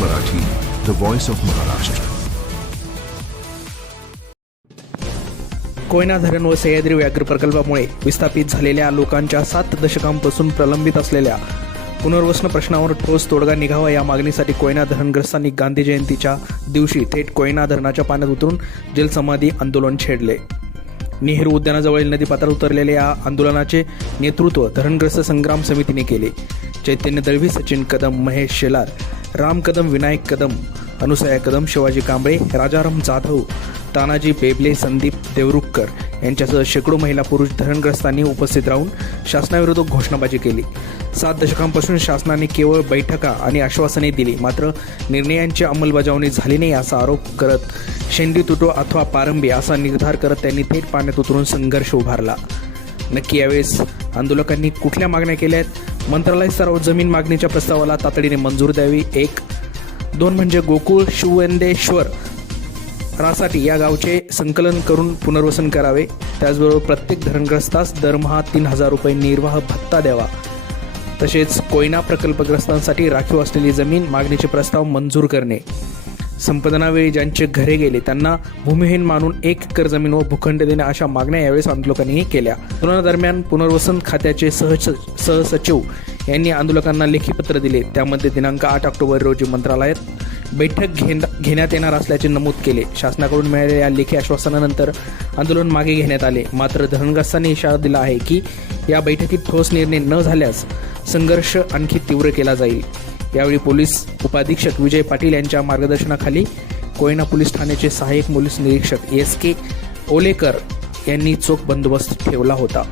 Marathi, the voice of Maharashtra. Koyna धरण व सह्याद्री व्याघ्र प्रकल्पामुळे विस्थापित झालेल्या लोकांच्या 7 दशकांपासून प्रलंबित असलेल्या पुनर्वसन प्रश्नावर ठोस तोडगा निघावा या मागणीसाठी कोयना धरणग्रस्तांनी गांधी जयंतीच्या दिवशी थेट कोयना धरणाच्या पाण्यात उतरून जलसमाधी आंदोलन छेडले. नेहरू उद्यानाजवळील नदीपात्रात उतरलेल्या या आंदोलनाचे नेतृत्व धरणग्रस्त संग्राम समितीने केले. चैतन्य दळवी, सचिन कदम, महेश शेलार, राम कदम, विनायक कदम, अनुसया कदम, शिवाजी कांबळे, राजाराम जाधव, तानाजी बेबले, संदीप देवरुखकर यांच्यासह शेकडो महिला पुरुष धरणग्रस्तांनी उपस्थित राहून शासनाविरोधात घोषणाबाजी केली. 7 दशकांपासून शासनाने केवळ बैठका आणि आश्वासने दिली, मात्र निर्णयांची अंमलबजावणी झाली नाही असा आरोप करत शेंडी तुटो अथवा पारंबी असा निर्धार करत त्यांनी थेट पाण्यात उतरून संघर्ष उभारला. नक्की यावेळेस आंदोलकांनी कुठल्या मागण्या केल्या आहेत? मंत्रालय स्तरावर जमीन मागणीच्या प्रस्तावाला तातडीने मंजूर द्यावी. 1. 2 म्हणजे गोकुळ शिवेंदेश्वर रासाठी या गावचे संकलन करून पुनर्वसन करावे. त्याचबरोबर प्रत्येक धरणग्रस्तास दरमहा 3,000 रुपये निर्वाह भत्ता द्यावा. तसेच कोयना प्रकल्पग्रस्तांसाठी राखीव असलेली जमीन मागणीचे प्रस्ताव मंजूर करणे. संपादनावेळी ज्यांचे घरे गेले त्यांना भूमिहीन मानून 1 एकर जमीन व भूखंड देणे अशा मागण्या यावेळेस आंदोलकांनी केल्या. आंदोलनादरम्यान पुनर्वसन खात्याचे सहसचिव यांनी आंदोलकांना लेखी पत्र दिले. त्यामध्ये दिनांक 8 ऑक्टोबर रोजी मंत्रालयात बैठक घेण्यात येणार असल्याचे नमूद केले. शासनाकडून मिळालेल्या लेखी आश्वासनानंतर आंदोलन मागे घेण्यात आले. मात्र धरणग्रस्तांनी इशारा दिला आहे की या बैठकीत ठोस निर्णय न झाल्यास संघर्ष आणखी तीव्र केला जाईल. यावेळी पोलीस उपाधीक्षक विजय पाटील यांच्या मार्गदर्शनाखाली कोयना पोलीस ठाण्याचे सहाय्यक पोलीस निरीक्षक SK ओलेकर यांनी चोख बंदोबस्त ठेवला होता.